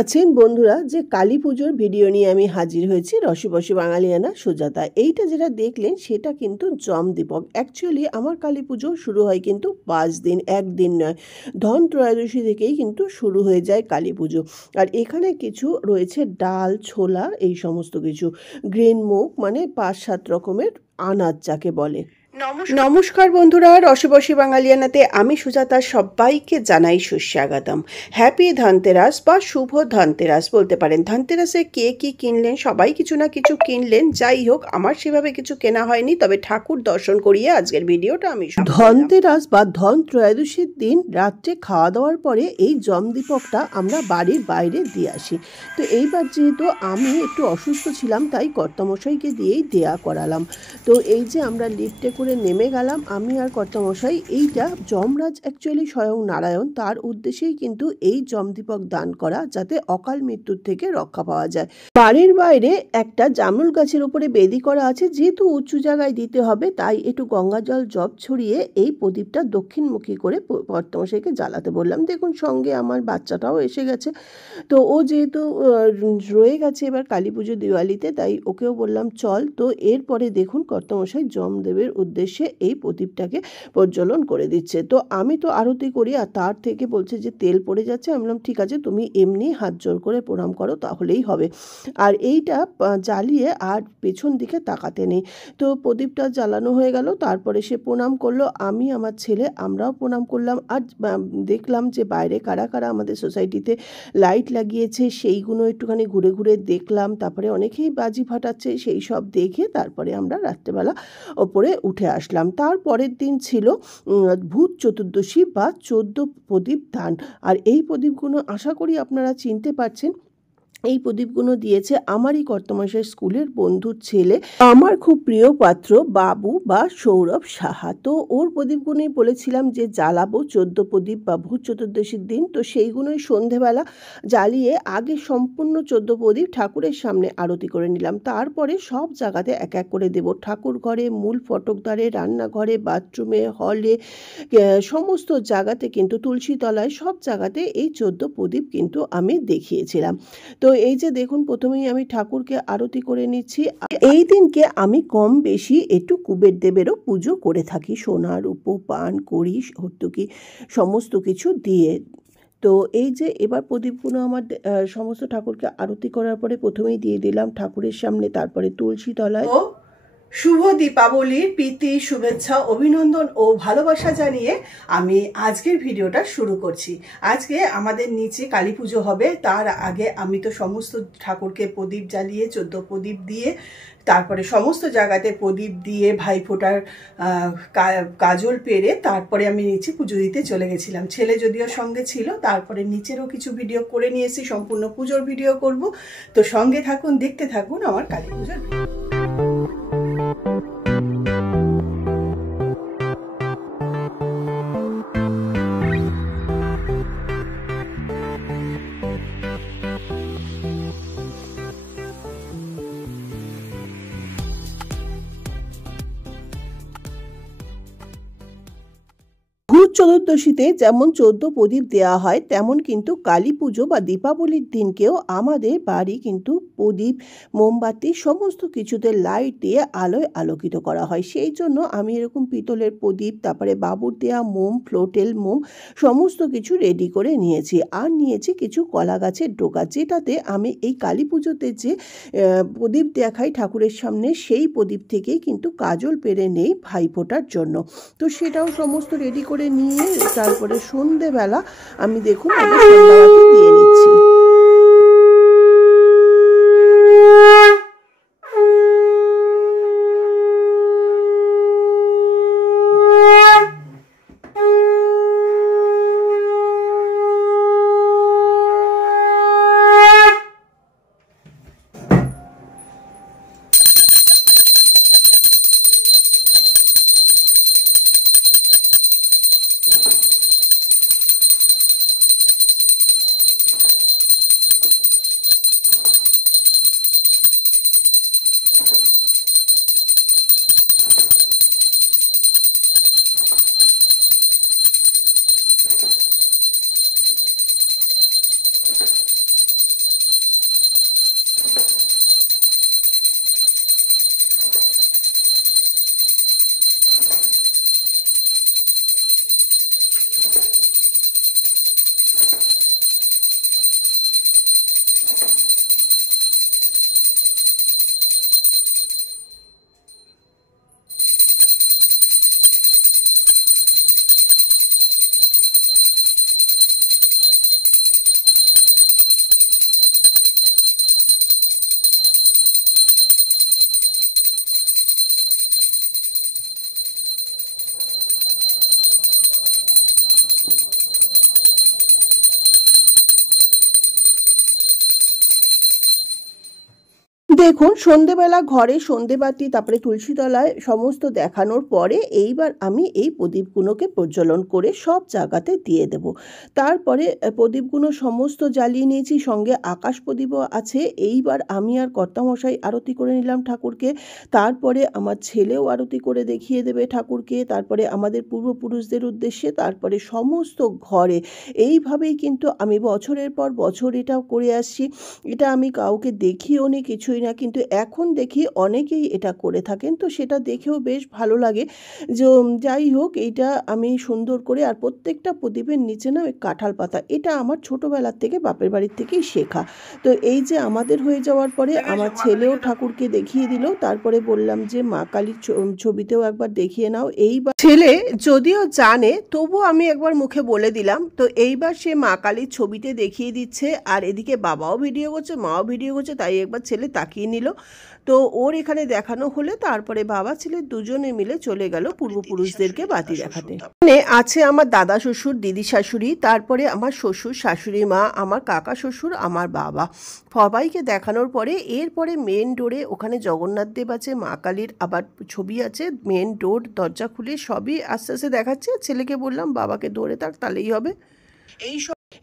পাচ্ছেন বন্ধুরা যে কালী পুজোর ভিডিও নিয়ে আমি হাজির হয়েছি রসিবশী বাঙালিয়ানা সুজাতা। এইটা যেটা দেখলেন সেটা কিন্তু জমদীপক। অ্যাকচুয়ালি আমার কালী পুজো শুরু হয় কিন্তু 5 দিন, একদিন নয়। ধন ত্রয়োদশী থেকেই কিন্তু শুরু হয়ে যায় কালী পুজো। আর এখানে কিছু রয়েছে ডাল, ছোলা, এই সমস্ত কিছু গ্রিন মুগ, মানে 5-7 রকমের আনাজ যাকে বলে। নমস্কার বন্ধুরা, রসবশী বাঙালিয়ানাতে আমি সুজাতা সবাইকে জানাই সুস্বাগতম। হ্যাপি ধনতেরাস বা শুভ ধনতেরাস বলতে পারেন। ধনতেরাসে কে কি কিনলেন? সবাই কিছু না কিছু কিনলেন। যাই হোক, আমার সেভাবে কিছু কেনা হয়নি, তবে ঠাকুর দর্শন করিয়ে আজকের ভিডিওটা আমি ধনতেরাস বা ধন ত্রয়োদশীর দিন রাত্রে খাওয়া দাওয়ার পরে এই জমদীপকটা আমরা বাড়ির বাইরে দিয়ে আসি। তো এইবার যেহেতু আমি একটু অসুস্থ ছিলাম, তাই কর্তামশাইকে দিয়েই দেয়া করালাম। তো এই যে আমরা লিফটে করে নেমে গেলাম আমি আর কর্তামশাই। এইটা যমরাজ অ্যাকচুয়ালি স্বয়ং নারায়ণ, তার উদ্দেশ্যেই কিন্তু এই জমদীপক দান করা, যাতে অকাল মৃত্যুর থেকে রক্ষা পাওয়া যায়। বাড়ির বাইরে একটা জামরুল গাছের উপরে বেদি করা আছে, যেহেতু উঁচু জায়গায় দিতে হবে তাই একটু গঙ্গা জল জপ ছড়িয়ে এই প্রদীপটা দক্ষিণমুখী করে কর্তামশাইকে জ্বালাতে বললাম। দেখুন সঙ্গে আমার বাচ্চাটাও এসে গেছে। তো ও যেহেতু রয়ে গেছে এবার কালী পুজো দিওয়ালিতে, তাই ওকেও বললাম চল। তো এরপরে দেখুন কর্তামশাই যমদেবের উদ্দেশ্যে এই প্রদীপটাকে প্রজ্বলন করে দিচ্ছে। তো আমি তো আরতি করি, আর তার থেকে বলছে যে তেল পড়ে যাচ্ছে। আমি বললাম ঠিক আছে, তুমি এমনি হাত জোর করে প্রণাম করো তাহলেই হবে। আর এইটা জ্বালিয়ে আর পেছন দিকে তাকাতে নেই। তো প্রদীপটা জ্বালানো হয়ে গেল, তারপরে সে প্রণাম করলো, আমি আমার ছেলে আমরাও প্রণাম করলাম। আর দেখলাম যে বাইরে কারা কারা আমাদের সোসাইটিতে লাইট লাগিয়েছে সেইগুলো একটুখানি ঘুরে ঘুরে দেখলাম। তারপরে অনেকেই বাজি ফাটাচ্ছে, সেই সব দেখে তারপরে আমরা রাত্রেবেলা ওপরে উঠে আসলাম। তারপরের দিন ছিল ভূত চতুর্দশী বা 14 প্রদীপ দান। আর এই প্রদীপগুলো আশা করি আপনারা চিনতে পারছেন। এই প্রদীপগুলো দিয়েছে আমারই কর্তামশাই স্কুলের বন্ধুর ছেলে, আমার খুব প্রিয় পাত্র বাবু বা সৌরভ সাহা। তো ওর প্রদীপগুলোই বলেছিলাম যে জ্বালাবো 14 প্রদীপ বা ভূত চতুর্দশীর দিন। তো সেইগুলোই সন্ধেবেলা জ্বালিয়ে আগে সম্পূর্ণ 14 প্রদীপ ঠাকুরের সামনে আরতি করে নিলাম। তারপরে সব জায়গাতে এক এক করে দেব, ঠাকুর ঘরে, মূল ফটকদ্বারে, রান্নাঘরে, বাথরুমে, হলে, সমস্ত জায়গাতে, কিন্তু তুলসী তলায়, সব জায়গাতে এই 14 প্রদীপ কিন্তু আমি দেখিয়েছিলাম। তো এই যে দেখুন প্রথমেই আমি ঠাকুরকে আরতি করে নিচ্ছি। এই দিনকে আমি কম বেশি একটু কুবের দেবেরও পুজো করে থাকি, সোনা রূপো পান করি হর্তুকি সমস্ত কিছু দিয়ে। তো এই যে এবার প্রদীপগুলো আমার সমস্ত ঠাকুরকে আরতি করার পরে প্রথমেই দিয়ে দিলাম ঠাকুরের সামনে, তারপরে তুলসী তলায়। শুভ দীপাবলির প্রীতি, শুভেচ্ছা, অভিনন্দন ও ভালোবাসা জানিয়ে আমি আজকের ভিডিওটা শুরু করছি। আজকে আমাদের নিচে কালী পুজো হবে, তার আগে আমি তো সমস্ত ঠাকুরকে প্রদীপ জ্বালিয়ে 14 প্রদীপ দিয়ে, তারপরে সমস্ত জায়গাতে প্রদীপ দিয়ে ভাইফোঁটার কাজল পেরে তারপরে আমি নিচে পুজো দিতে চলে গেছিলাম। ছেলে যদিও সঙ্গে ছিল, তারপরে নিচেরও কিছু ভিডিও করে নিয়েছি, সম্পূর্ণ পুজোর ভিডিও করব। তো সঙ্গে থাকুন, দেখতে থাকুন আমার কালী পুজোর ভিডিও। ভূত চতুর্দশীতে যেমন 14 প্রদীপ দেওয়া হয়, তেমন কিন্তু কালী পুজো বা দীপাবলির দিনকেও আমাদের বাড়ি কিন্তু প্রদীপ, মোমবাতি সমস্ত কিছুতে লাইট দিয়ে আলোয় আলোকিত করা হয়। সেই জন্য আমি এরকম পিতলের প্রদীপ, তারপরে বাবুর দেওয়া মোম, ফ্লোটেল মোম সমস্ত কিছু রেডি করে নিয়েছি। আর নিয়েছি কিছু কলা গাছের ডোকা, যেটাতে আমি এই কালী পুজোতে যে প্রদীপ দেখাই ঠাকুরের সামনে, সেই প্রদীপ থেকেই কিন্তু কাজল পেরে নেই ভাইফোঁটার জন্য। তো সেটাও সমস্ত রেডি করে নিয়ে তারপরে সন্ধেবেলা আমি দেখুন সন্ধ্যাবাতি দিয়ে নিচ্ছি। দেখুন সন্ধেবেলা ঘরে সন্ধেবাতি তারপরে তুলসী তলায় সমস্ত দেখানোর পরে এইবার আমি এই প্রদীপগুলোকে প্রজ্বলন করে সব জায়গাতে দিয়ে দেব। তারপরে প্রদীপগুলো সমস্ত জ্বালিয়ে নিয়েছি, সঙ্গে আকাশ প্রদীপও আছে। এইবার আমি আর কর্তামশাই আরতি করে নিলাম ঠাকুরকে, তারপরে আমার ছেলেও আরতি করে দেখিয়ে দেবে ঠাকুরকে, তারপরে আমাদের পূর্বপুরুষদের উদ্দেশ্যে, তারপরে সমস্ত ঘরে। এইভাবেই কিন্তু আমি বছরের পর বছর এটা করে আসছি। এটা আমি কাউকে দেখিও নি, কিছুই না, কিন্তু এখন দেখি অনেকেই এটা করে থাকেন, তো সেটা দেখেও বেশ ভালো লাগে। যে যাই হোক, এইটা আমি সুন্দর করে, আর প্রত্যেকটা প্রদীপের নিচে না ওই কাঁঠাল পাতা, এটা আমার ছোটোবেলার থেকে বাপের বাড়ির থেকেই শেখা। তো এই যে আমাদের হয়ে যাওয়ার পরে আমার ছেলেও ঠাকুরকে দেখিয়ে দিল, তারপরে বললাম যে মা কালীর ছবিতেও একবার দেখিয়ে নাও। এইবার ছেলে যদিও জানে তবুও আমি একবার মুখে বলে দিলাম। তো এইবার সে মা কালীর ছবিতে দেখিয়ে দিচ্ছে, আর এদিকে বাবাও ভিডিও করছে, মাও ভিডিও করছে, তাই একবার ছেলে তাকিয়ে নিল। তো ওর এখানে দেখানো হলে তারপরে বাবা ছেলে দুজনে মিলে চলে গেল পূর্বপুরুষদেরকে বাতি দেখাতে। মানে আছে আমার দাদা শ্বশুর, দিদি শাশুড়ি, তারপরে আমার শ্বশুর শাশুড়ি মা, আমার কাকা শ্বশুর, আমার বাবা, সবাইকে দেখানোর পরে এরপরে মেন ডোরে ওখানে জগন্নাথ দেব আছে, মা কালীর আবার ছবি আছে, মেন ডোর দরজা খুলে সবই আস্তে আস্তে দেখাচ্ছে। ছেলেকে বললাম বাবাকে ধরে থাক, তাহলেই হবে।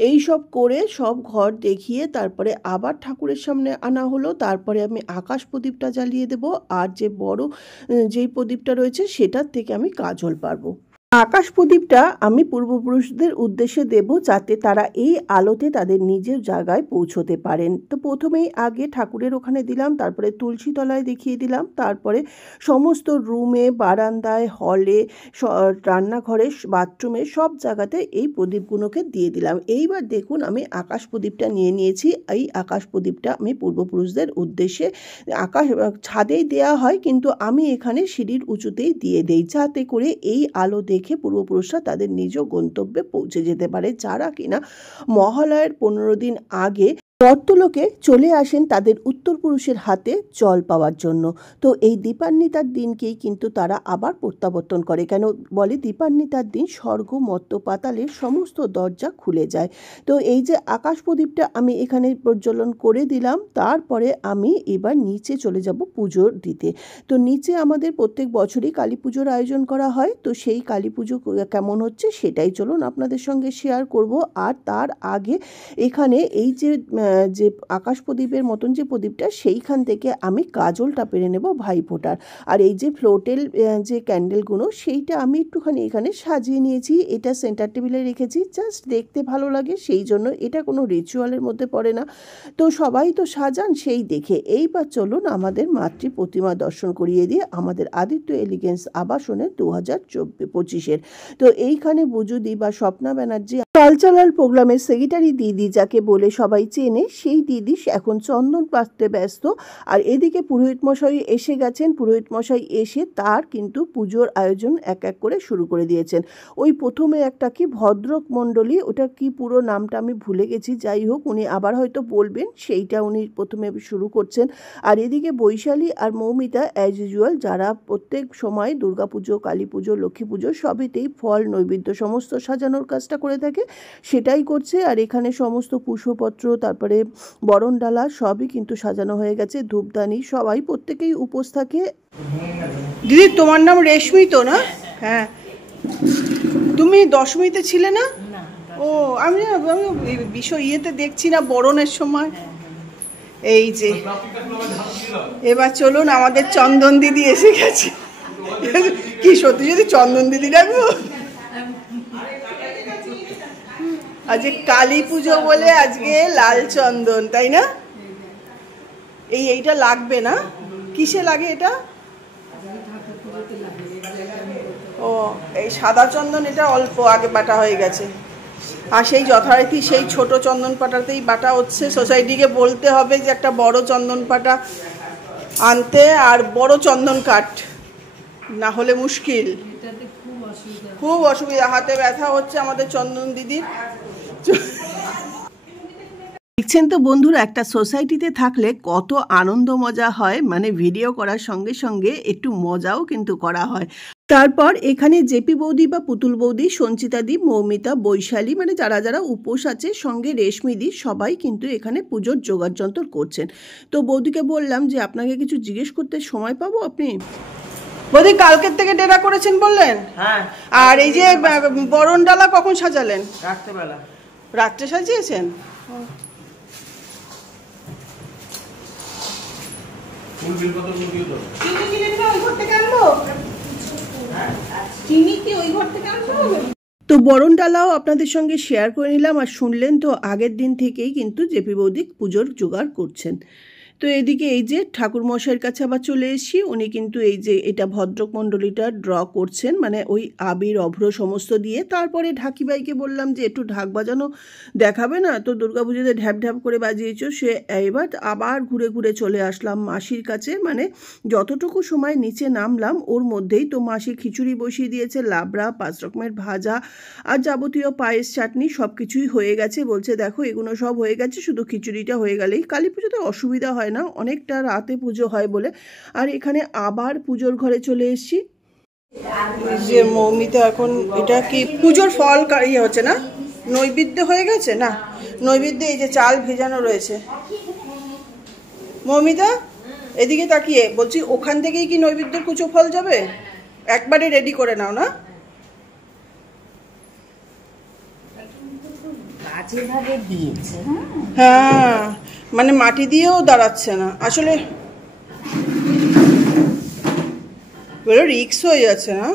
এইসব করে সব ঘর দেখিয়ে তারপরে আবার ঠাকুরের সামনে আনা হলো। তারপরে আমি আকাশ প্রদীপটা জ্বালিয়ে দেব, আর যে বড় যেই প্রদীপটা রয়েছে সেটার থেকে আমি কাজল পারবো। আকাশ প্রদীপটা আমি পূর্বপুরুষদের উদ্দেশ্যে দেব, যাতে তারা এই আলোতে তাদের নিজের জায়গায় পৌঁছতে পারেন। তো প্রথমেই আগে ঠাকুরের ওখানে দিলাম, তারপরে তুলসী তলায় দেখিয়ে দিলাম, তারপরে সমস্ত রুমে, বারান্দায়, হলে, রান্নাঘরে, বাথরুমে, সব জায়গাতে এই প্রদীপগুলোকে দিয়ে দিলাম। এইবার দেখুন আমি আকাশ প্রদীপটা নিয়ে নিয়েছি। এই আকাশ প্রদীপটা আমি পূর্বপুরুষদের উদ্দেশ্যে আকাশ ছাদেই দেয়া হয়, কিন্তু আমি এখানে সিঁড়ির উঁচুতেই দিয়ে দেই, যাতে করে এই আলো দেখে পূর্বপুরুষরা তাদের নিজ গন্তব্যে পৌঁছে যেতে পারে, যারা কিনা মহালয়ের 15 দিন আগে মর্তলোকে চলে আসেন তাদের উত্তরপুরুষের হাতে জল পাওয়ার জন্য। তো এই দীপান্বিতার দিনকেই কিন্তু তারা আবার প্রত্যাবর্তন করে। কেন বলে দীপান্বিতার দিন স্বর্গ, মর্ত্য, পাতালের সমস্ত দরজা খুলে যায়। তো এই যে আকাশ প্রদীপটা আমি এখানে প্রজ্বলন করে দিলাম, তারপরে আমি এবার নিচে চলে যাব পুজো দিতে। তো নিচে আমাদের প্রত্যেক বছরই কালী পুজোর আয়োজন করা হয়। তো সেই কালী পুজো কেমন হচ্ছে সেটাই চলুন আপনাদের সঙ্গে শেয়ার করব। আর তার আগে এখানে এই যে আকাশ প্রদীপের মতন যে প্রদীপটা, সেইখান থেকে আমি কাজলটা পেরে নেব ভাইফোঁটার। আর এই যে ফ্লোটেল যে ক্যান্ডেলগুলো, সেইটা আমি একটুখানি এখানে সাজিয়ে নিয়েছি। এটা সেন্টার টেবিলে রেখেছি, জাস্ট দেখতে ভালো লাগে সেই জন্য। এটা কোনো রিচুয়ালের মধ্যে পড়ে না, তো সবাই তো সাজান সেই দেখে। এইবার চলুন আমাদের মাতৃ প্রতিমা দর্শন করিয়ে দিয়ে আমাদের আদিত্য এলিগেন্স আবাসনের 2025-এর। তো এইখানে বুজুদি বা স্বপ্না ব্যানার্জি কালচারাল প্রোগ্রামের সেক্রেটারি দিদি, যাকে বলে সবাই চেনে, সেই দিদি এখন চন্দন পাততে ব্যস্ত। আর এদিকে পুরোহিত মশাই এসে গেছেন। পুরোহিত মশাই এসে তার কিন্তু পুজোর আয়োজন এক এক করে শুরু করে দিয়েছেন। ওই প্রথমে একটা কি ভদ্রক মণ্ডলী, ওটা কি পুরো নামটা আমি ভুলে গেছি, যাই হোক উনি আবার হয়তো বলবেন, সেইটা উনি প্রথমে শুরু করছেন। আর এদিকে বৈশালী আর মৌমিতা অ্যাজ ইউজুয়াল, যারা প্রত্যেক সময় দুর্গাপুজো, কালী পুজো, লক্ষ্মী পুজো সবেতেই ফল নৈবেদ্য সমস্ত সাজানোর কাজটা করে থাকে, সেটাই করছে। আর এখানে সমস্ত পুষ্পপত্র, তারপরে বরণডালা সবই কিন্তু সাজানো হয়ে গেছে, ধূপদানি, সবাই প্রত্যেকেই উপোস থাকে। দিদি তোমার নাম রেশমি তো না? হ্যাঁ, তুমি দশমীতে ছিলে না? ও আমি বিষয় ইয়েতে দেখছি না, বরণের সময়। এই যে এবার চলুন, আমাদের চন্দন দিদি এসে গেছে। কি সত্যি যদি চন্দন দিদি ডাকবো? আজকে কালী পুজো বলে আজকে লাল চন্দন, তাই না? এইটা লাগবে না? কিসে লাগে এটা? ও এই সাদা চন্দন, এটা অল্প আগে বাটা হয়ে গেছে। আর সেই যথারীতি সেই ছোট চন্দন পাটাতেই বাটা হচ্ছে। সোসাইটিকে বলতে হবে যে একটা বড় চন্দন পাটা আনতে, আর বড় চন্দন কাঠ, না হলে মুশকিল, খুব অসুবিধা। হাতে ব্যথা হচ্ছে আমাদের চন্দন দিদির। দেখছেন তো বন্ধুরা, একটা সোসাইটিতে থাকলে কত আনন্দ মজা হয়, মানে ভিডিও করার সঙ্গে সঙ্গে একটু মজাও কিন্তু করা হয়। তারপর এখানে জেপি বৌদি বা পুতুল বৌদি, সঞ্চিতাদি, মৌমিতা, বৈশালী, মানে যারা যারা উপোস আছে, সঙ্গে রেশমিদি, সবাই কিন্তু এখানে পুজোর জোগাড় যন্ত্র করছেন। তো বৌদিকে বললাম যে আপনাকে কিছু জিজ্ঞেস করতে সময় পাবো আপনি? বৌদি কালকের থেকে ডেরা করেছেন বললেন? হ্যাঁ। আর এই যে বরণ ডালা কখন সাজালেন? রাত্রেবেলা। রাত্রে সাজিয়েছেন? তো বরণ ডালাও আপনাদের সঙ্গে শেয়ার করে নিলাম। আর শুনলেন তো আগের দিন থেকেই কিন্তু জেপি বৌদি পুজোর জোগাড় করছেন। তো এদিকে এই যে ঠাকুরমশাইয়ের কাছে আবার চলে এসেছি। উনি কিন্তু এই যে এটা ভদ্রক মণ্ডলীটা ড্র করছেন, মানে ওই আবির অভ্র সমস্ত দিয়ে। তারপরে ঢাকিবাইকে বললাম যে একটু ঢাক বাজানো দেখাবে না, তো দুর্গাপুজোতে ঢ্যাপ ঢ্যাপ করে বাজিয়েছ। সে এবার আবার ঘুরে ঘুরে চলে আসলাম মাসির কাছে, মানে যতটুকু সময় নিচে নামলাম ওর মধ্যেই তো মাসি খিচুড়ি বসিয়ে দিয়েছে, লাবড়া, 5 রকমের ভাজা আর যাবতীয় পায়েস, চাটনি সব কিছুই হয়ে গেছে। বলছে দেখো এগুলো সব হয়ে গেছে, শুধু খিচুড়িটা হয়ে গেলেই কালী পুজোতে অসুবিধা হয় না, অনেকটা রাতে পুজো হয় বলে। আর এখানে আবার পুজোর ঘরে চলে এসেছি। যে মৌমিতা এখন এটা কি পুজোর ফল ইয়ে হচ্ছে না, নৈবেদ্য হয়ে গেছে না? নৈবেদ্যে এই যে চাল ভেজানো রয়েছে। মৌমিতা এদিকে তাকিয়ে বলছি, ওখান থেকেই কি নৈবেদ্যের কুচো ফল যাবে? একবারে রেডি করে নাও না। হ্যাঁ, মানে মাটি দিয়েও দাঁড়াচ্ছে না আসলে, বলো রিক্স হয়ে যাচ্ছে না?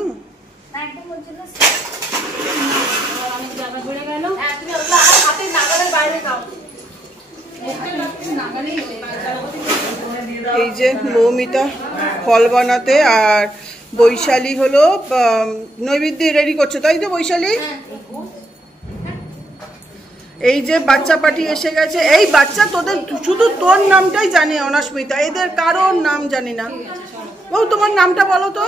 এই যে মৌমিতা ফল বানাতে আর বৈশালী হলো নৈবেদ্য রেডি করছে, তাই তো বৈশালী? এই যে বাচ্চা পার্টি এসে গেছে। এই বাচ্চা তোদের শুধু তোর নামটাই জানি অনাস্মিতা, এদের কারোর নাম জানি না। ও তোমার নামটা বলো তো।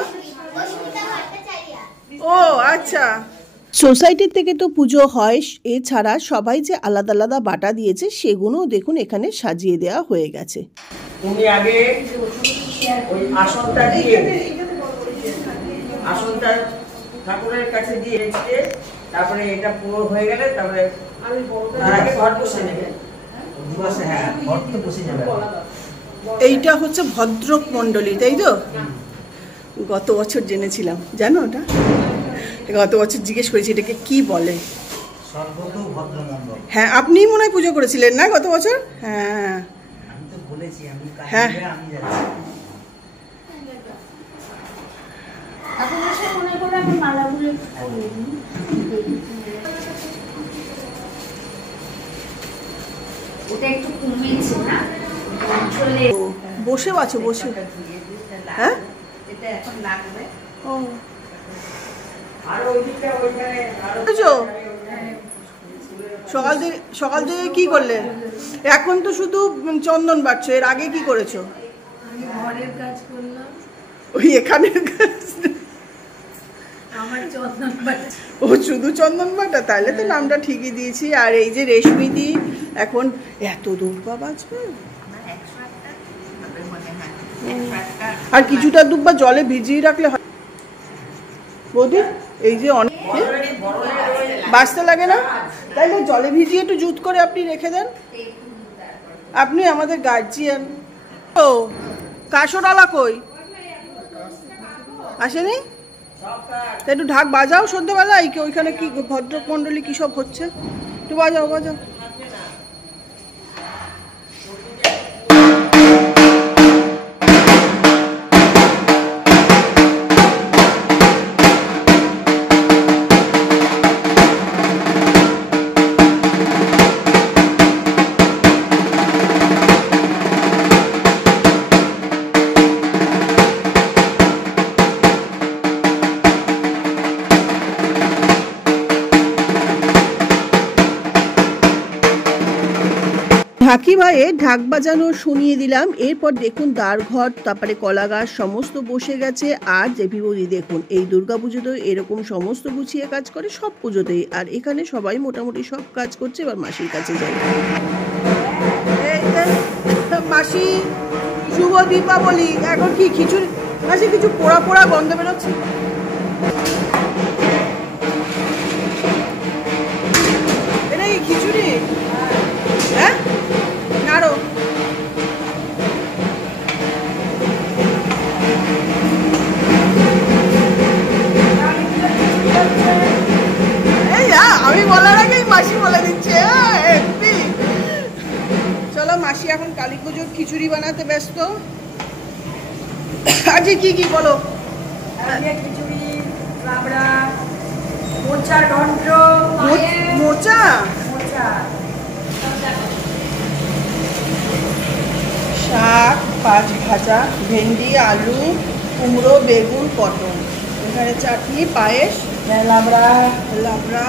ও আচ্ছা। সোসাইটির থেকে তো পুজো হয়, এছাড়া সবাই যে আলাদা আলাদা বাটা দিয়েছে সেগুলো দেখুন এখানে সাজিয়ে দেওয়া হয়ে গেছে। তুমি আগে ওই আসনটা দিয়ে, আসনটা ঠাকুরের কাছে দিয়ে রেখে তারপরে এটা পুরো হয়ে গেলে তারপরে আগে ঘর বসে নেবে। হ্যাঁ, ঘর তো বসে যাবে। এইটা হচ্ছে ভদ্রক মণ্ডলী, তাই তো? গত বছর জেনেছিলাম, জানো ওটা? গত বছর জিজ্ঞেস করেছি এটাকে কি বলে। হ্যাঁ, আপনিই মনে হয় পুজো করেছিলেন না গত বছর? হ্যাঁ হ্যাঁ। বসে আছো? বসে? হ্যাঁ, সকাল থেকে কি করলে? এখন তো শুধু চন্দন বাটছো, এর আগে কি করেছো? ঘরের কাজ করলাম। ওই এখানের কাজ? ও শুধু চন্দন বাটা, তাহলে তো নামটা ঠিকই দিয়েছি। আর এই যে রেশমিদি এখন এত দুব্বা বাজবে, আর কিছুটা দুব্বা জলে ভিজিয়ে রাখলে হয় বৌদি। এই যে অনেক বাঁচতে লাগে না, তাইলে জলে ভিজিয়ে একটু জুত করে আপনি রেখে দেন। আপনি আমাদের গার্জিয়ান। ও কাশোরালা কই আসেনি? একটু ঢাক বাজাও সন্ধ্যেবেলায়, কি ওইখানে কি ভদ্রক মণ্ডলী কি সব হচ্ছে, একটু বাজাও বাজাও। ঢাকি ভাইয়ে ঢাক বাজানো শুনিয়ে দিলাম। এরপর দেখুন দ্বারঘর, তারপরে কলা গাছ সমস্ত বসে গেছে। আর জেপি বৌদি দেখুন এই দুর্গাপুজোতেও এরকম সমস্ত গুছিয়ে কাজ করে, সব পুজোতেই। আর এখানে সবাই মোটামুটি সব কাজ করছে। এবার মাসির কাছে যাই। মাসি শুভ দীপাবলি। এখন কি খিচুড়ি মাসি কিছু পোড়া পোড়া গন্ধ বেরোচ্ছে। এটা কি খিচুড়ি? হ্যাঁ নাড়ো। আমি বলার আগেই মাসি বলে দিচ্ছে। চলো মাসি এখন কালী পুজোর খিচুড়ি বানাতে ব্যস্ত। আজকে কি কি বলো? খিচুড়ি, লাবড়া, মোচা ঘন্ট, মোচা, শাক, পাঁচ ভাজা, ভেন্ডি, আলু, কুমড়ো, বেগুন, পটল, এখানে চাটনি, পায়েস, লাবড়া লাবড়া।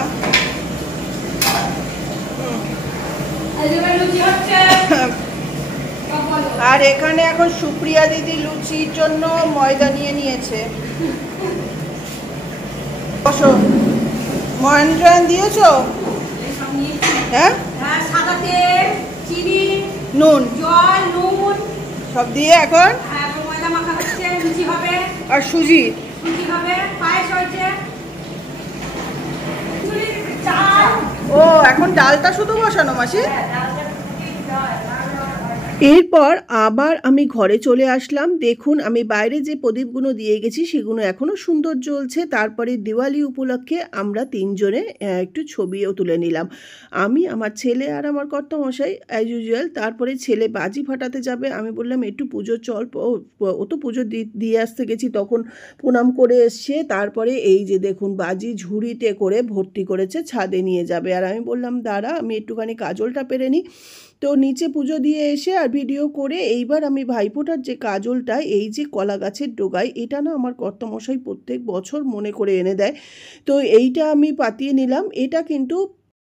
আর এখানে এখন সুপ্রিয়া দিদি লুচির জন্য ময়দা নিয়ে নিয়েছে। বসো। ময়দান দিয়েছো? হ্যাঁ, সাদা তেল, চিনি, নুন, জল, নুন সব দিয়ে এখন ময়দা মাখা হচ্ছে। লুচি হবে আর সুজি হবে, পায়েস হয়েছে, চাল। ও এখন ডালটা শুধু বসানো মাসি। এরপর আবার আমি ঘরে চলে আসলাম। দেখুন আমি বাইরে যে প্রদীপগুলো দিয়ে গেছি সেগুলো এখনও সুন্দর জ্বলছে। তারপরে দিওয়ালি উপলক্ষে আমরা তিনজনে একটু ছবিও তুলে নিলাম, আমি, আমার ছেলে আর আমার কর্তামশাই অ্যাজ ইউজুয়াল। তারপরে ছেলে বাজি ফাটাতে যাবে, আমি বললাম একটু পুজো চল, ও তো পুজো দিয়ে আসতে গেছি তখন প্রণাম করে এসছে। তারপরে এই যে দেখুন বাজি ঝুড়িতে করে ভর্তি করেছে, ছাদে নিয়ে যাবে। আর আমি বললাম দাঁড়া আমি একটুখানি কাজলটা পেরে নিই। তো নিচে পুজো দিয়ে এসে আর ভিডিও করে এইবার আমি ভাইফোঁটার যে কাজলটা, এই যে কলা গাছের ডোগায়, এটা না আমার কর্তামশাই প্রত্যেক বছর মনে করে এনে দেয়। তো এইটা আমি পাতিয়ে নিলাম। এটা কিন্তু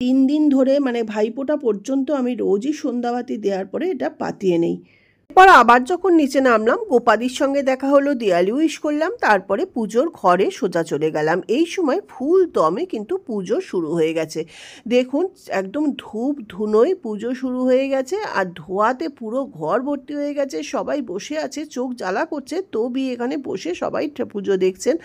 3 দিন ধরে মানে ভাইফোঁটা পর্যন্ত আমি রোজই সন্ধ্যাবাতি দেওয়ার পরে এটা পাতিয়ে নেই। এরপর আবার যখন নিচে নামলাম গোপাদির সঙ্গে দেখা হলো, দিওয়ালি উইশ করলাম, তারপরে পুজোর ঘরে সোজা চলে গেলাম। এই সময় ফুল দমে কিন্তু পুজো শুরু হয়ে গেছে। দেখুন একদম ধূপ ধুনোয় পুজো শুরু হয়ে গেছে আর ধোয়াতে পুরো ঘর ভর্তি হয়ে গেছে। সবাই বসে আছে, চোখ জ্বালা করছে, তবু এখানে বসে সবাই পুজো দেখছেন।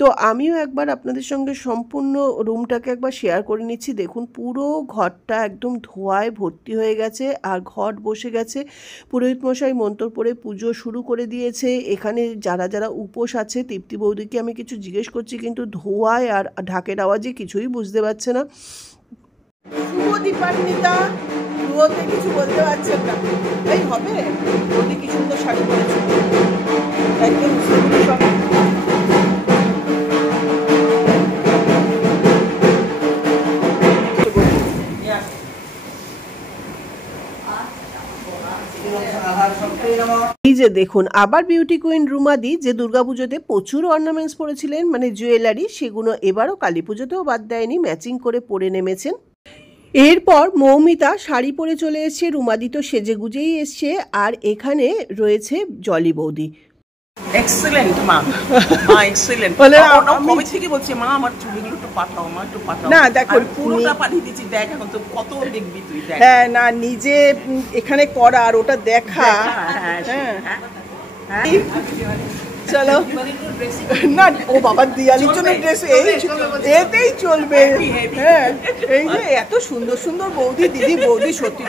তো আমিও একবার আপনাদের সঙ্গে সম্পূর্ণ রুমটাকে একবার শেয়ার করে নিচ্ছি। দেখুন পুরো ঘরটা একদম ধোঁয়ায় ভর্তি হয়ে গেছে আর ঘট বসে গেছে। পুরোহিত মশাই মন্ত্র পড়ে পুজো শুরু করে দিয়েছে। এখানে যারা যারা উপোস আছে, তৃপ্তি বৌদিকে আমি কিছু জিজ্ঞেস করছি কিন্তু ধোঁয়ায় আর ঢাকের আওয়াজে কিছুই বুঝতে পারছে না। শুভ দীপান্বিতা, শুভকে কিছু বলতে পারছেন না। এই হবে বৌদি কি সুন্দর শাড়ি পরেছে, একদম সব। এই যে দেখুন আবার বিউটি কুইন রুমাদি, যে দুর্গাপুজোতে প্রচুর অর্নামেন্টস পরেছিলেন মানে জুয়েলারি, সেগুলো এবারও কালী পুজোতেও বাদ দেয়নি, ম্যাচিং করে পরে নেমেছেন। এরপর মৌমিতা শাড়ি পরে চলে এসছে, রুমাদি তো সেজে গুজেই এসছে, আর এখানে রয়েছে জলি বৌদি। এক্সেলেন্ট মা, এক্সেলেন্ট। বলে কবে থেকে বলছি মা আমার ছবিগুলো একটু পাঠাও, মা একটু পাঠাও। না দেখো পুরোটা পাঠিয়ে দিচ্ছি, দেখ এখন তো কত দেখবি তুই। হ্যাঁ না নিজে এখানে করা আর ওটা দেখা। হ্যাঁ চলো না, ও বাবা দিয়ালির জন্য ড্রেস এতেই চলবে। হ্যাঁ এই যে এত সুন্দর সুন্দর বৌদি, দিদি বৌদি সত্যি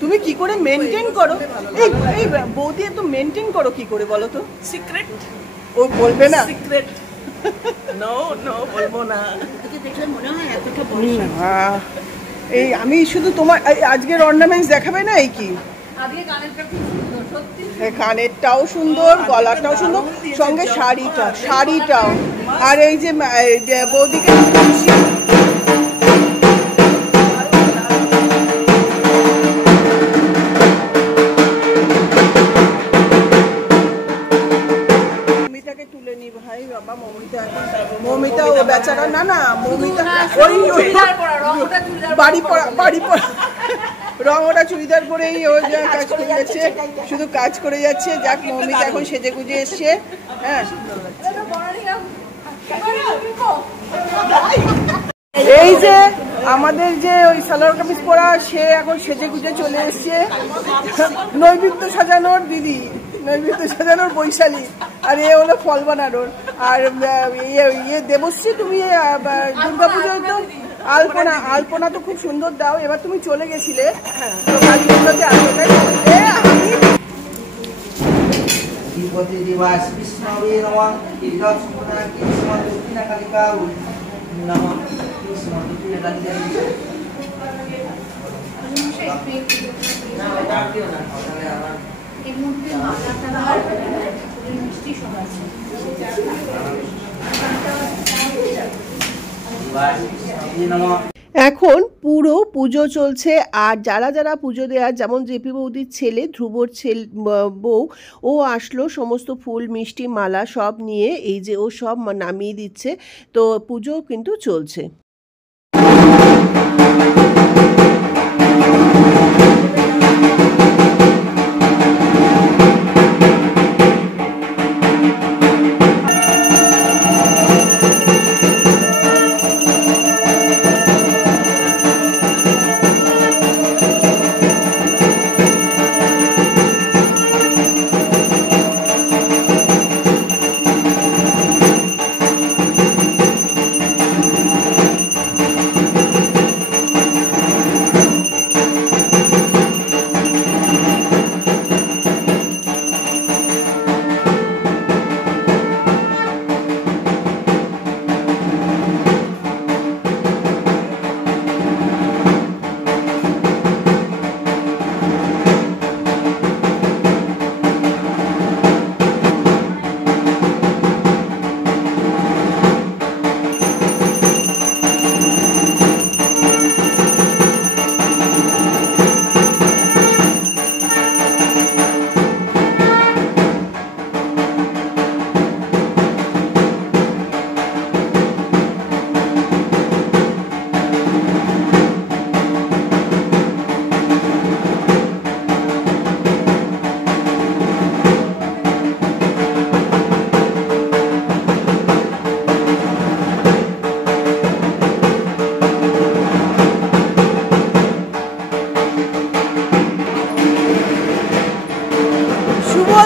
তুমি কি করে মেনটেন করো? এই বৌদি এত মেনটেন করো কি করে বলো তো? সিক্রেট। ও বলবে না? সিক্রেট। নো নো বলবো না। দেখলে মনে হয় এতটা বয়স। এই আমি শুধু তোমার আজকের অর্নামেন্টস দেখাবে না? এই কি কানেরটাও সুন্দর, গলাটাও সুন্দর, সঙ্গে শাড়িটাও। আর এই যে বৌদিকে মৌমিতাকে তুলে নি ভাই বাবা। মৌমিতা ও বেচারা, না মৌমিতা বাড়ি পড়া রঙটা চুড়িদার পরেই ও যা কাজ করে যাচ্ছে, শুধু কাজ করে যাচ্ছে। যাক মৌমিতা এখন সেজে গুজে এসছে। হ্যাঁ এই যে আমাদের যে ওই সালোয়ার কামিজ পরা সে এখন সেজে গুজে চলে এসছে, নৈবেদ্য সাজানোর দিদি, নৈবেদ্য সাজানোর বৈশালী, আর এ হলো ফল বানানোর। আর ইয়ে দেবশ্রী, তুমি দুর্গাপুজোয় তো আলপনা আলপনা তো খুব সুন্দর দাও, এবার তুমি চলে গেছিলে তো কালী পুজোতে আসো, তাই এখন পুরো পুজো চলছে। আর যারা যারা পুজো দেওয়ার, যেমন জেপি বৌদির ছেলে ধ্রুবর ছেলে বউ, ও আসলো সমস্ত ফুল মিষ্টি মালা সব নিয়ে, এই যে ও সব নামিয়ে দিচ্ছে। তো পুজো কিন্তু চলছে।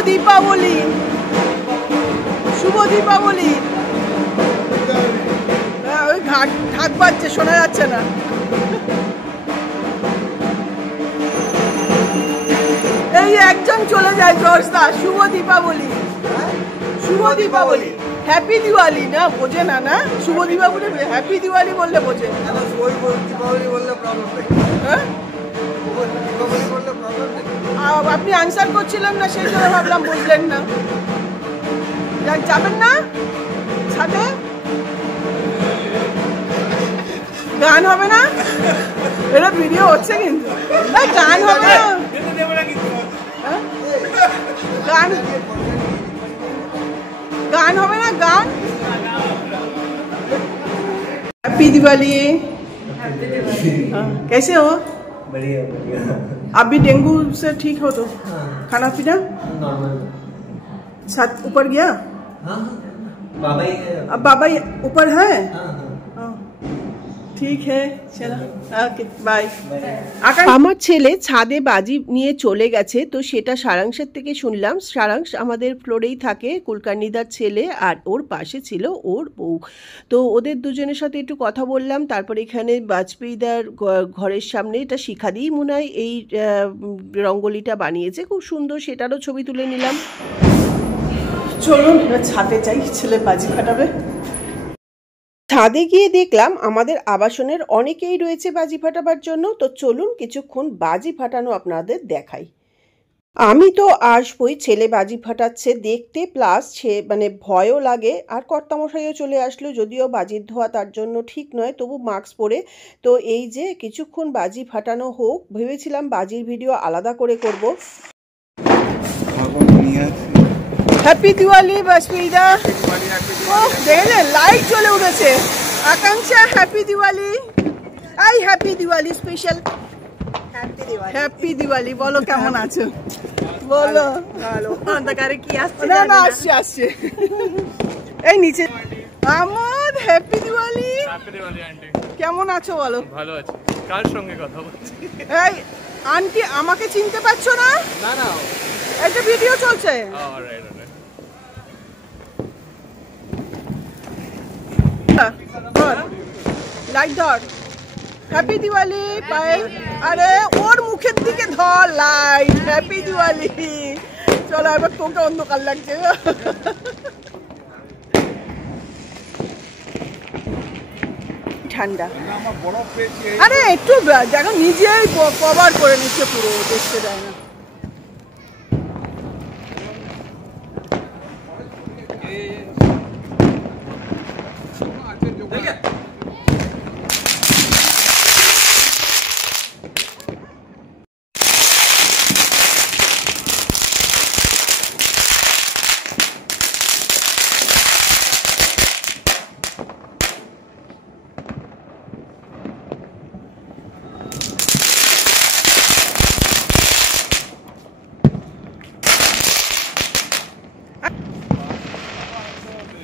দীপাবলি, শুভ দীপাবলি। ওই ঢাক বাজছে, শোনা যাচ্ছে না। এই একজন চলে যায় জর্জদা। শুভ দীপাবলি, শুভ দীপাবলি, হ্যাপি দিওয়ালি না বোঝে না, না শুভ দীপাবলি, হ্যাপি দিওয়ালি বললে বোঝে। হ্যাঁ আপনি আনসার করছিলেন না, সেই জন্য ভাবলাম বুঝলেন না। যাবেন না ছাদে, গান হবে না, এটা ভিডিও হচ্ছে কিন্তু, গান হবে না, গান गान হবে না গান। हैप्पी दिवाली। कैसे हो? बढ़िया बढ़िया। आप भी डेंगू से ठीक हो तो? खाना पीना नॉर्मल। छत ऊपर गया? हाँ बाबा ही है। अब बाबा ऊपर है? हाँ हाँ ঠিক है চলো, ওকে বাই। আমার ছেলে ছাদে বাজি নিয়ে চলে গেছে, তো সেটা সারাংশের থেকে শুনলাম। সারাংশ আমাদের ফ্লোরেই থাকে, কুলকার্নিদার ছেলে, আর ওর পাশে ছিল ওর বউ। তো ওদের দুজনের সাথে একটু কথা বললাম। তারপর এখানে বাজপেয়ীদার ঘরের সামনে, এটা শিখাদিই মনে হয় এই রঙ্গোলিটা বানিয়েছে, খুব সুন্দর, সেটারও ছবি তুলে নিলাম। চলুন ছাদে যাই, ছেলে বাজি ফাটাবে। ছাদে গিয়ে দেখলাম আমাদের আবাসনের অনেকেই রয়েছে বাজি ফাটাবার জন্য। তো চলুন কিছুক্ষণ বাজি ফাটানো আপনাদের দেখাই। আমি তো আসবই, ছেলে বাজি ফাটাচ্ছে দেখতে, প্লাস সে মানে ভয়ও লাগে। আর কর্তামশাইও চলে আসলো, যদিও বাজির ধোয়া তার জন্য ঠিক নয়, তবু মাস্ক পরে। তো এই যে কিছুক্ষণ বাজি ফাটানো হোক, ভেবেছিলাম বাজির ভিডিও আলাদা করে করব। হ্যাপি দিওয়ালি বাজপেয়ীদা। ও দেখলে লাইট জ্বলে উঠেছে। আকাঙ্ক্ষা happy Diwali. I happy Diwali special. Happy Diwali. বলো কেমন আছো? বলো। ভালো। অন্ধকারে কি আসছে? না না আসছে আসছে। এই নিচে। আমোদ happy Diwali. Happy Diwali aunty. কেমন আছো বলো? ভালো আছি। কার সঙ্গে কথা বলছি? এই আন্টি, আমাকে চিনতে পারছো না? না না, এটা ভিডিও চলছে। Alright alright. লাইট ধর। হ্যাপি দিওয়ালি পায়েল। আরে ওর মুখের দিকে ধর লাইট। হ্যাপি দিওয়ালি। চলো এবার তোকে অন্ধকার লাগছে। ঠান্ডা। আরে একটু দেখো, নিজেই কভার করে নিচ্ছে পুরো, দেখতে দেয় না।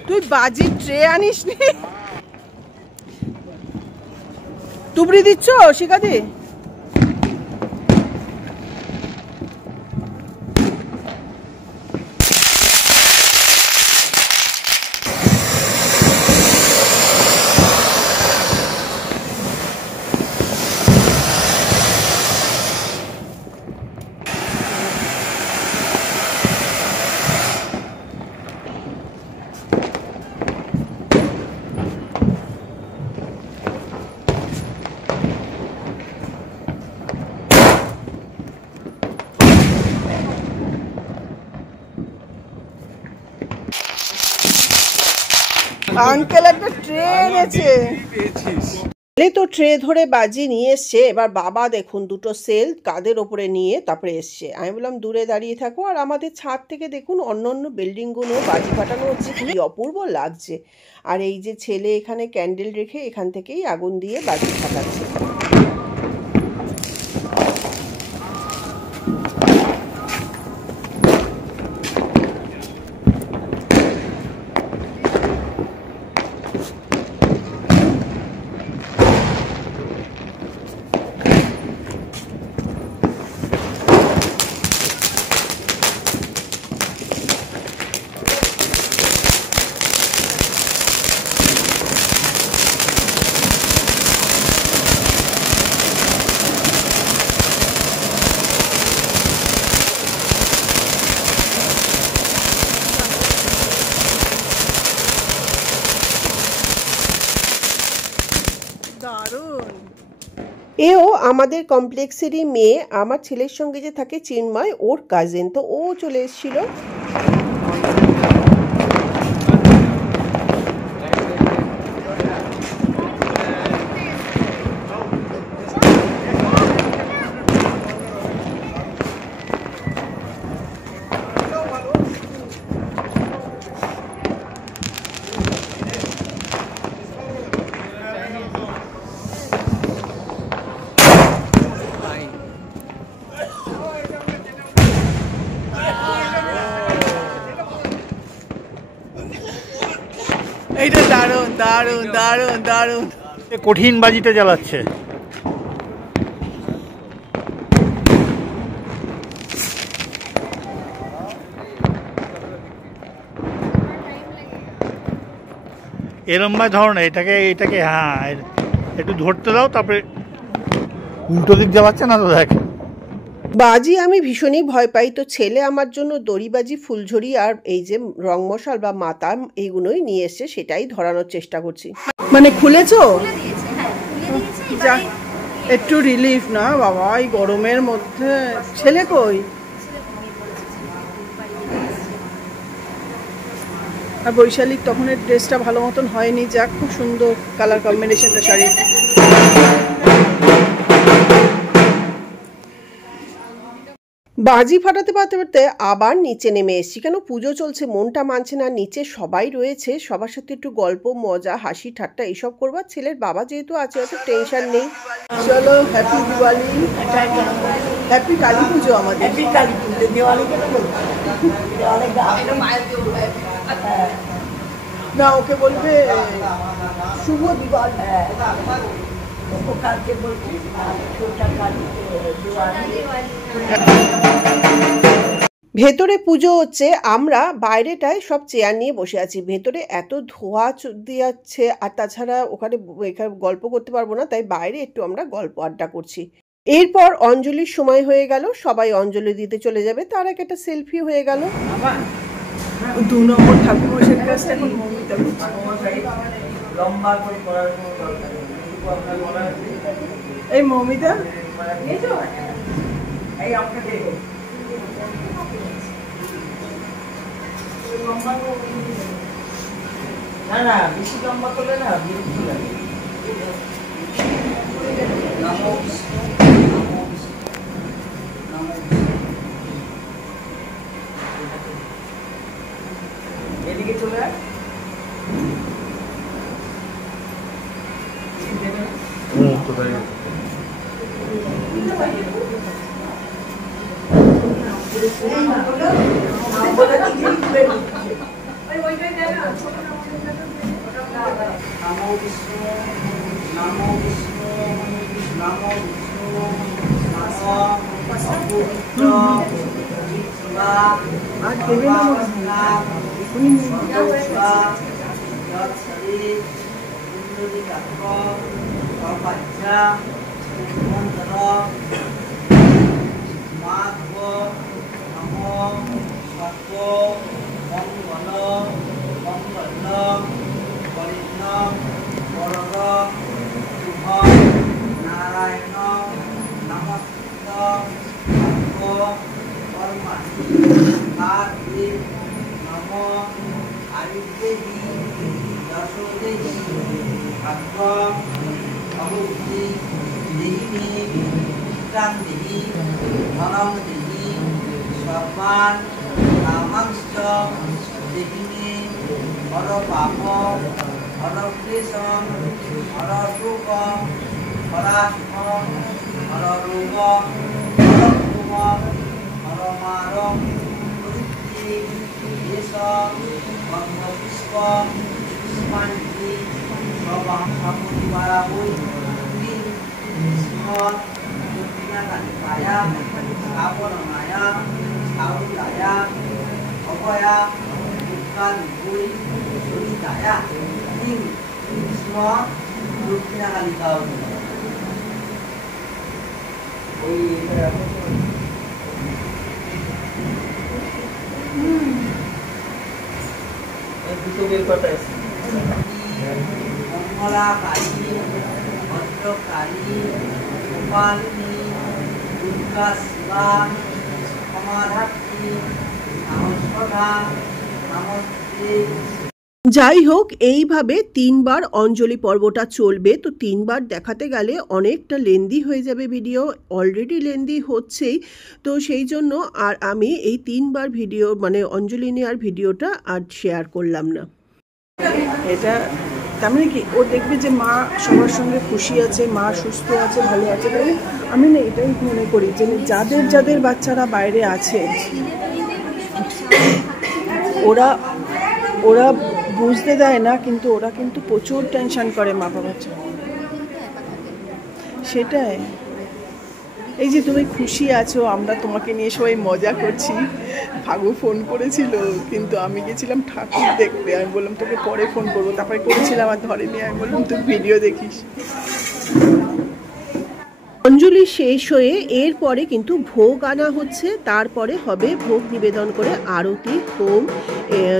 তুই বাজির ট্রে আনিস নি? তুবড়ি দিচ্ছ শিখাদি? আঙ্কেল একটা ট্রে এনেছে। তো ট্রে ধরে বাজি নিয়ে এসছে। এবার বাবা দেখুন দুটো সেল কাঁধের ওপরে নিয়ে তারপরে এসছে। আমি বললাম দূরে দাঁড়িয়ে থাকো। আর আমাদের ছাদ থেকে দেখুন অন্য অন্য বিল্ডিংগুলো বাজি ফাটানো হচ্ছে, কি অপূর্ব লাগছে। আর এই যে ছেলে এখানে ক্যান্ডেল রেখে এখান থেকেই আগুন দিয়ে বাজি ফাটাচ্ছে। এও আমাদের কমপ্লেক্সেরই মেয়ে, আমার ছেলের সঙ্গে যে থাকে চিন্ময়, ওর কাজিন। তো ও চলে এসেছিল। এইটা দারুণ দারুণ দারুণ দারুণ। কঠিন বাজিটা জ্বালাচ্ছে। এরম ভাবে ধরো না এটাকে, এটাকে হ্যাঁ একটু ধরতে দাও, তারপরে উল্টো দিক জ্বালাচ্ছে না তো দেখ। বাজি আমি ভীষণই ভয় পাই। তো ছেলে আমার জন্য দড়িবাজি, ফুলঝুরি আর এই যে রং মশাল বা মাতাম এইগুলোই নিয়ে এসছে, সেটাই ধরানোর চেষ্টা করছি। মানে খুলেছো? একটু রিলিফ না বাবা এই গরমের মধ্যে। ছেলে কই? আর বৈশালীর তখন ড্রেসটা ভালো মতন হয়নি। যাক, খুব সুন্দর কালার কম্বিনেশনটা শাড়ি। বাজি ফাটাতে ফাটাতে আবার নিচে নেমে এসেছি। কেন পুজো চলছে, মনটা মানছে না। নিচে সবাই রয়েছে, সবার সাথে একটু গল্প মজা হাসি ঠাট্টা এইসব করবার। ছেলের বাবা যেহেতু আছে অত টেনশন নেই। চলো হ্যাপি দিওয়ালি, হ্যাপি কালী পুজো আমাদের। হ্যাপি কালী পুজো, দিওয়ালি কেন বলবো? না ওকে বলবে শুভ দিওয়ালি। কালকে বলছি ভেতরে পুজো হচ্ছে, আমরা বাইরেটায় সব চেয়ার নিয়ে বসে আছি। ভেতরে এত ধোঁয়া দিয়াচ্ছে, আর তাছাড়া ওখানে এখানে গল্প করতে পারবো না, তাই বাইরে একটু আমরা গল্প আড্ডা করছি। এরপর অঞ্জলির সময় হয়ে গেল, সবাই অঞ্জলি দিতে চলে যাবে, তার আগে একটা সেলফি হয়ে গেল। আমার 2 নম্বর ঠাকুরমশাইয়ের কাছে এখন মৌমিতা লম্বা করে করার কোনো দরকার নেই। এই মৌমিতা এই আপনাকে না না বেশি লম্বা করলে না বিরক্ত লাগে। এদিকে চলে আয়। নমো বিষ্ণু নমো বিষ্ণু নমো বিষ্ণু নমো অপবিত্র জিহ্বা ভগবাননা জিহ্বা যৎসরি ইন্দ্রজিতাক্ষ অপাচ্যা মন্ত্র মাধব নমো সত্য মঙ্গল মঙ্গল কলিন্ন বরদ শুভ নারায়ণ নমস্ত কর্মাণি আদি নম আয়ুর্বেদী যশোদেবী ভাগ্য অবুদ্ধি দেহিনী বিক্রাম দেহি ধনম দেহি সর্বান কামাংশ দেহিনী হর পাপ হর ক্লেশ হর শোক হরাশুভ হর রোগ হর ক্ষোভ হর মার প্রভৃতি দেশ গন্ধ পুষ্প পুষ্পাঞ্জলি সপরিবারা বই দক্ষিণাকালিকায়া স্থাপনায়া সারুলায়া অভয়া দুর্গানুকূল সরিতায়া কৃষ্ণ দক্ষিণাকালিকা ওই দুটো বের কটা আছে মঙ্গলা কালী ভদ্রকালী গোপালিনী দুর্গা শিবা সমাধাত্রী নমস্কার নমস্তে। যাই হোক, এইভাবে 3 বার অঞ্জলি পর্বটা চলবে। তো 3 বার দেখাতে গেলে অনেকটা লেন্দি হয়ে যাবে ভিডিও, অলরেডি লেন্দি হচ্ছেই। তো সেই জন্য আর আমি এই 3 বার ভিডিও মানে অঞ্জলি নেওয়ার ভিডিওটা আর শেয়ার করলাম না। এটা তার মানে কি, ও দেখবে যে মা সবার সঙ্গে খুশি আছে, মা সুস্থ আছে, ভালো আছে। তাই আমি না এটাই মনে করি যে যাদের যাদের বাচ্চারা বাইরে আছে ওরা ওরা বুঝতে দেয় না, কিন্তু ওরা কিন্তু প্রচুর টেনশন করে মা বাবার জন্য। সেটাই, এই যে তুমি খুশি আছো, আমরা তোমাকে নিয়ে সবাই মজা করছি। ফাগু ফোন করেছিল, কিন্তু আমি গেছিলাম ঠাকুর দেখতে। আমি বললাম তোকে পরে ফোন করবো, তারপরে করেছিলাম আর ধরেনি। আমি বললাম তুই ভিডিও দেখিস। অঞ্জলি শেষ হয়ে এরপরে কিন্তু ভোগ আনা হচ্ছে, তারপরে হবে ভোগ নিবেদন করে আরতি, হোম,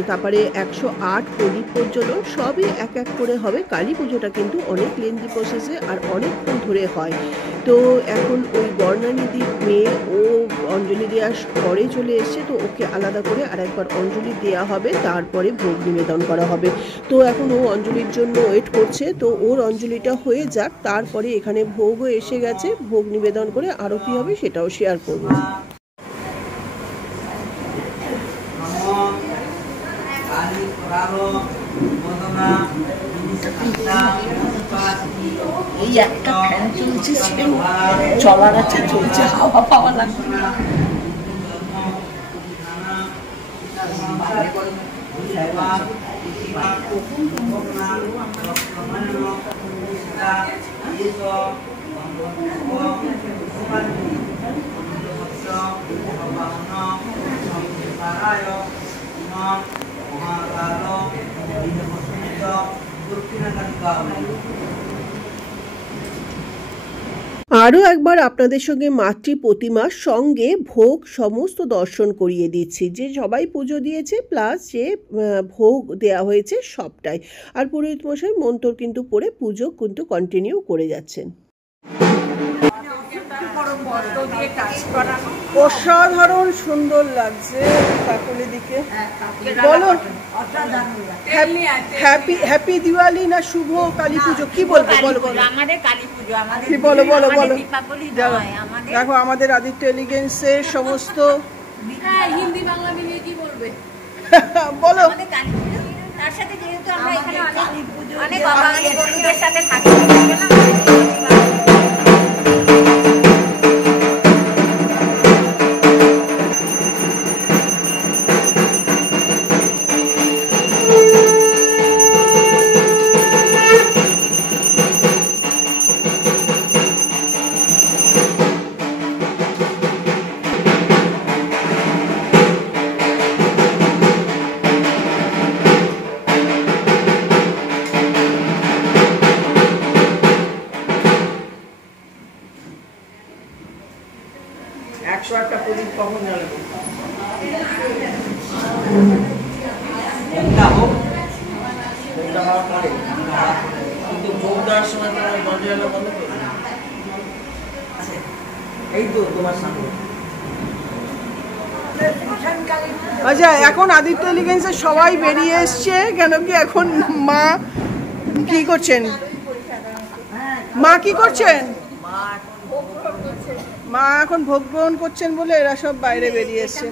তারপরে 108 প্রদীপ প্রজ্বলন, সবই এক এক করে হবে। কালী পুজোটা কিন্তু অনেক লেন্দি প্রসেসে আর অনেকক্ষণ ধরে হয়। তো এখন ওই বর্ণানিধির মেয়ে ও অঞ্জলি দেওয়ার পরে চলে এসছে, তো ওকে আলাদা করে আরেকবার অঞ্জলি দেওয়া হবে, তারপরে ভোগ নিবেদন করা হবে। তো এখন ও অঞ্জলির জন্য ওয়েট করছে, তো ওর অঞ্জলিটা হয়ে যাক, তারপরে এখানে ভোগও এসে গেছে, ভোগ নিবেদন করে আরতি হবে, সেটাও শেয়ার করব। এই একটা ফ্যান চলছে, চলার আছে, চলছে, হাওয়া পাওয়া লাগছে। আরও একবার আপনাদের সঙ্গে মাতৃ প্রতিমার সঙ্গে ভোগ সমস্ত দর্শন করিয়ে দিচ্ছি, যে সবাই পুজো দিয়েছে প্লাস যে ভোগ দেয়া হয়েছে সবটাই। আর পুরোহিত মশাই মন্ত্র কিন্তু পড়ে পুজো কিন্তু কন্টিনিউ করে যাচ্ছেন। অসাধারণ সুন্দর লাগছে কাকুলি দিকে। বলো হ্যাপি দিওয়ালি না শুভ কালী পুজো, কি বলবো বলো বলো। আমাদের কালী পুজো, আমাদের কি বলো বলো বলো। দীপাবলি নয় আমাদের। দেখো আমাদের আদিত্য এলিগেন্সের সমস্ত হিন্দি বাংলা মিলিয়ে কি বলবে বলো। আমাদের কালী পুজো, তার সাথে যেহেতু আমরা এখানে অনেক বাঙালি বন্ধুদের সাথে থাকি, আচ্ছা এখন আদিত্য এলিগেন্সের সবাই বেরিয়ে এসছে, কেন কি এখন মা কি করছেন, মা কি করছেন, মা এখন ভোগ গ্রহণ করছেন বলে এরা সব বাইরে বেরিয়ে এসছে।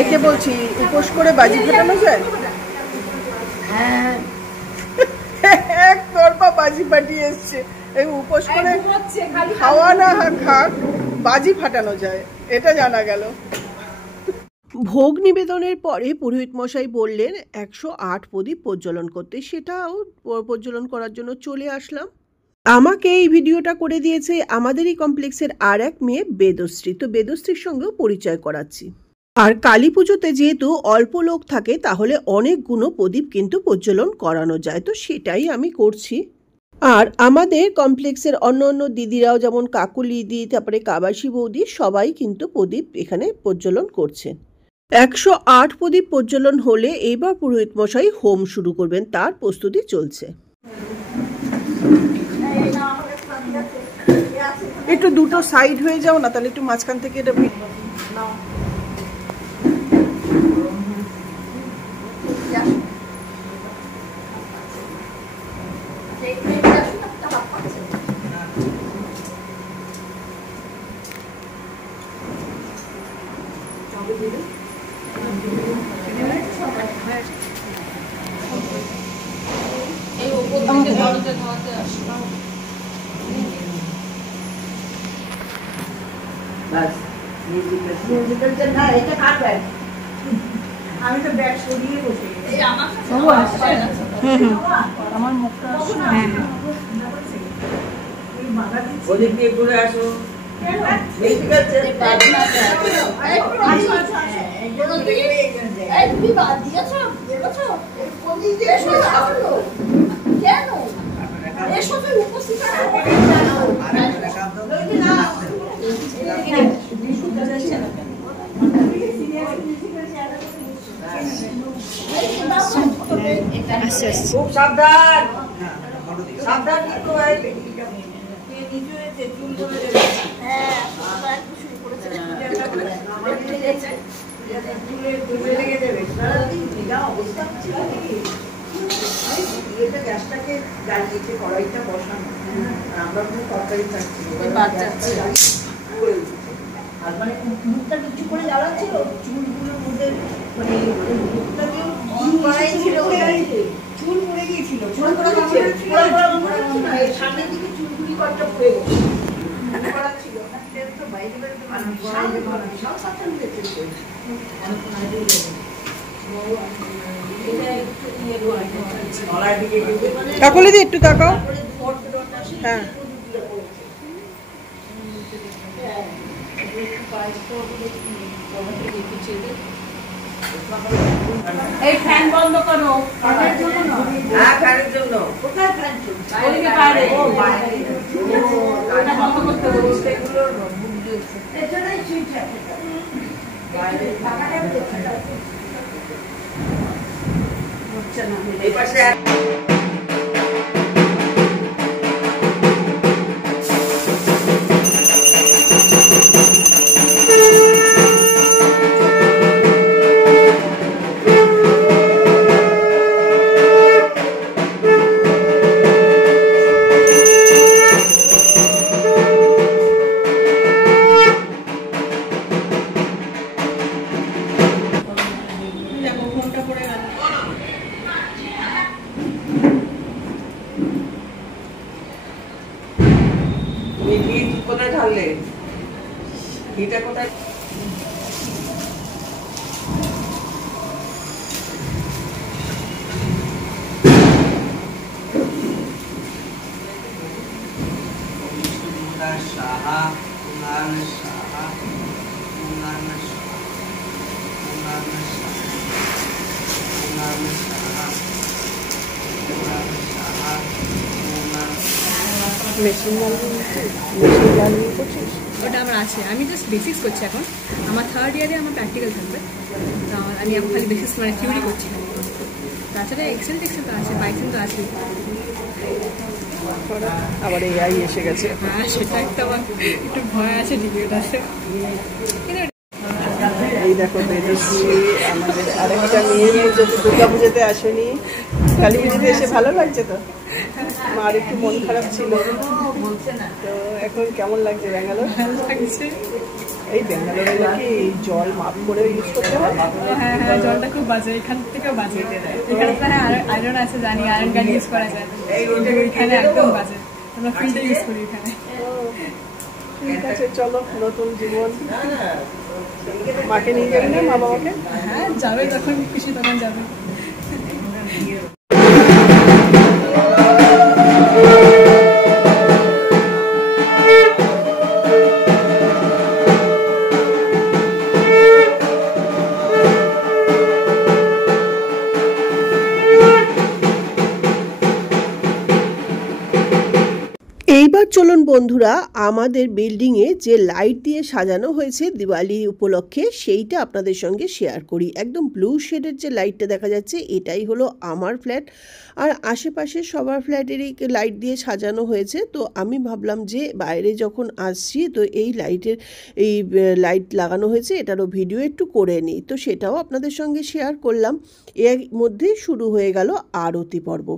একে বলছি উপোস করে বাজি ফাটানো যায়? এক তরফা বাজি ফাটিয়ে এসছে, এই উপোস করে খাওয়া না খাক বাজি ফাটানো যায়, এটা জানা গেল। ভোগ নিবেদনের পরে পুরোহিত মশাই বললেন 108 প্রদীপ প্রজ্বলন করতে, সেটাও প্রজ্বলন করার জন্য চলে আসলাম। আমাকে এই ভিডিওটা করে দিয়েছে আমাদেরই কমপ্লেক্সের আর এক মেয়ে বেদশ্রী, তো বেদশ্রীর সঙ্গেও পরিচয় করাচ্ছি। আর কালী পুজোতে যেহেতু অল্প লোক থাকে তাহলে অনেকগুলো প্রদীপ কিন্তু প্রজ্বলন করানো যায়, তো সেটাই আমি করছি। আর আমাদের কমপ্লেক্সের অন্য অন্য দিদিরাও যেমন কাকুলি দিদি, তারপরে কাবাসী বৌদি, সবাই কিন্তু প্রদীপ এখানে প্রজ্বলন করছেন। 108 প্রদীপ প্রজ্বলন হলে এবার পুরোহিত মশাই হোম শুরু করবেন, তার প্রস্তুতি চলছে। একটু দুটো সাইড হয়ে যাও না, তাহলে একটু মাঝখান থেকে এটা নাও। আমি তো ব্যাগ সরিয়ে বসে আমার মুখটা ওদিক দিয়ে ঘুরে আসো। খুব সাবধান, সাবধান কিন্তু গ্যাসটাকে জ্বালিয়েছে, কড়াইটা বসানো, আমরা কোনো তরকারি চাচ্ছি আর মানে মুখটা কিছু করে জ্বালাচ্ছিল, চুলগুলোর মধ্যে চুল পড়ে গিয়েছিল, সামনের দিকে চুলগুলি কয়েকটা পড়ে গেছে, ছিল কাকলি দি একটু তাকাও। হ্যাঁ এই ফ্যান বন্ধ করো। ফ্যানের জন্য না। হ্যাঁ ফ্যানের জন্য। কোথায় ফ্যান চলছে? ওইদিকে বাইরে। ও বাইরে। ওটা বন্ধ করতে হবে। সেগুলোর বুক দিয়েছে। এজন্যই সুইচ আছে। বাইরে টাকাটা হচ্ছে না। এই পাশে কোথায় ঢাললে? এটা কোথায়? ওটা আমার আছে, আমি জাস্ট বেসিক্স করছি এখন। আমার থার্ড ইয়ারে আমার প্র্যাকটিক্যাল থাকবে, তো আমি এখন খালি বেসিক্স মানে থিওরি করছি। তাছাড়া এক্সেল টেক্সেল তো আছে, পাইথন তো আছে। আবার এআই এসে গেছে। হ্যাঁ সেটা একটা আমার একটু ভয় আছে ভিডিওটাতে। এই দেখো বেরোচ্ছি আমাদের আরেকটা মেয়ে যদি দুর্গা পুজোতে আসেনি, কালী পুজোতে এসে ভালো লাগছে তো? মার একটু মন খারাপ ছিল, তো এখন কেমন লাগছে ব্যাঙ্গালোর? লাগছে। এই ব্যাঙ্গালোরে নাকি জল মাপ করে ইউজ করতে হয়? হ্যাঁ হ্যাঁ, জলটা খুব বাজে, এখান থেকেও বাজে। এখানে তো হ্যাঁ আয়রন আছে, জানি আয়রন গান ইউজ করা যায়, এখানে একদম বাজে। আমরা ফ্রিজে ইউজ করি এখানে। ঠিক আছে, চলো নতুন জীবন। মাকে নিয়ে যাবে না, মা বাবাকে? হ্যাঁ যাবে, যখন খুশি তখন যাবে। এইবার চলুন বন্ধুরা, আমাদের বিল্ডিংয়ে যে লাইট দিয়ে সাজানো হয়েছে দিওয়ালি উপলক্ষে সেইটা আপনাদের সঙ্গে শেয়ার করি। একদম ব্লু শেডের যে লাইটটা দেখা যাচ্ছে এটাই হলো আমার ফ্ল্যাট, আর আশেপাশে সবার ফ্ল্যাটেরই লাইট দিয়ে সাজানো হয়েছে। তো আমি ভাবলাম যে বাইরে যখন আসছি তো এই লাইট লাগানো হয়েছে এটারও ভিডিও একটু করে নিই, তো সেটাও আপনাদের সঙ্গে শেয়ার করলাম। এর মধ্যেই শুরু হয়ে গেল আরতি পর্ব।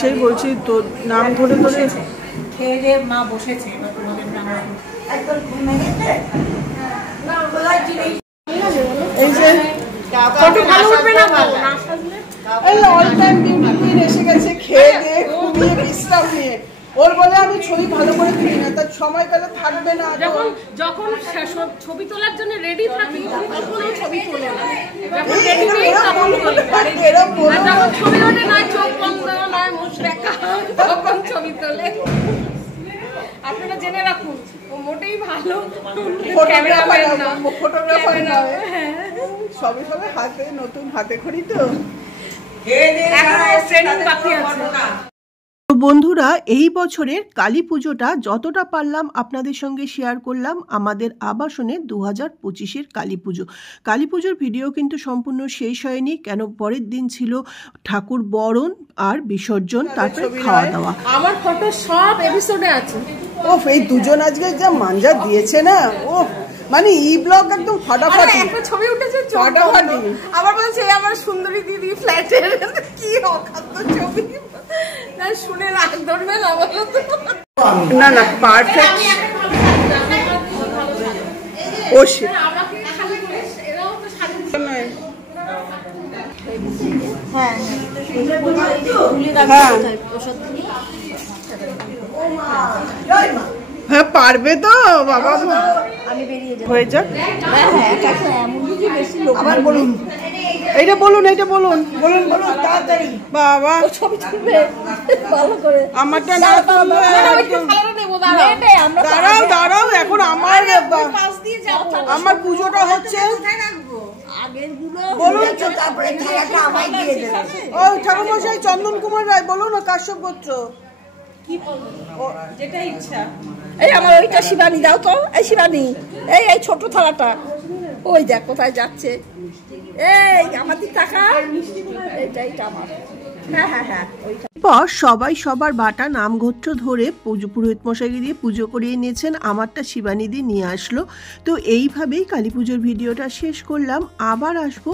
সেই বলছি তো নাম ধরে ধরে খেয়ে দিয়ে মা বসেছে এই যে অল টাইম বিউটি কুইন এসে গেছে খেয়ে দিয়ে ঘুমিয়ে বিশ্রাম নিয়ে। ওর বলে আমি ছবি ভালো করে তুলি না, তার সময় পেলে থাকবে না। যখন ছবি তোলার জন্য রেডি থাকি তখনও ছবি তোলে না, যখন রেডি নেই তখন তোলে, আর যখন ছবি ওঠে না চোখ বন্ধ নয় মুখ দেখা তখন ছবি তোলে। আপনারা জেনে রাখুন ও মোটেই ভালো ক্যামেরাম্যান না, ফটোগ্রাফার না, সবে সবে হাতে নতুন হাতে খড়ি তো ট্রেনিং বাকি আছে। তো বন্ধুরা, এই বছরের কালী পুজোটা যতটা পারলাম আপনাদের সঙ্গে শেয়ার করলাম আমাদের আবাসনের 2025-এর কালী পুজো। কালী পুজোর ভিডিও কিন্তু সম্পূর্ণ শেষ হয়নি, কেন পরের দিন ছিল ঠাকুর বরণ আর বিসর্জন, তারপরে খাওয়া দাওয়া। আমার ফটো সব এপিসোডে আছে। ওফ, এই দুজন আজকে যা মাঞ্জা দিয়েছে না, ও মানে ই ব্লগ একদম ফাটাফাটি। একটা ছবি উঠেছে ফাটাফাটি। আবার বলছে আমার সুন্দরী দিদি ফ্ল্যাটের কি অখাদ্য ছবি, না শুনে রাগ ধরবে না বলো তো? না না, পারফেক্ট। ও শিট, হ্যাঁ হ্যাঁ পারবে তো বাবা, হয়ে যাক। আবার বলুন, এইটা বলুন, এইটা বলুন, বলুন বলুন তাড়াতাড়ি। বাবা আমারটা না, দাঁড়াও দাঁড়াও, এখন আমার পুজোটা হচ্ছে। বলুন, ও ঠাকুরমশাই চন্দন কুমার রায়, বলুন কাশ্যপ গোত্র। যেটা ইচ্ছা। এই আমার ওইটা শিবানী দাও তো, এই শিবানী, এই এই ছোট থালাটা, ওই দেখ কোথায় যাচ্ছে, এই আমার দিক টাকা, এইটা আমার। হ্যাঁ হ্যাঁ হ্যাঁ, ওইটা। পর সবাই সবার বাটা নাম গোত্র ধরে পুরোহিত মশাইকে দিয়ে পুজো করিয়ে নিয়েছেন, আমারটা শিবানীদি নিয়ে আসলো। তো এইভাবেই কালী পুজোর ভিডিওটা শেষ করলাম। আবার আসবো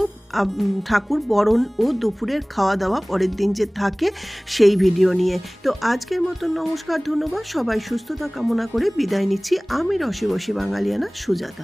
ঠাকুর বরণ ও দুপুরের খাওয়া দাওয়া পরের দিন যে থাকে সেই ভিডিও নিয়ে। তো আজকের মতো নমস্কার, ধন্যবাদ, সবাই সুস্থতা কামনা করে বিদায় নিচ্ছি। আমি রসিবশী বাঙালিয়ানা সুজাতা।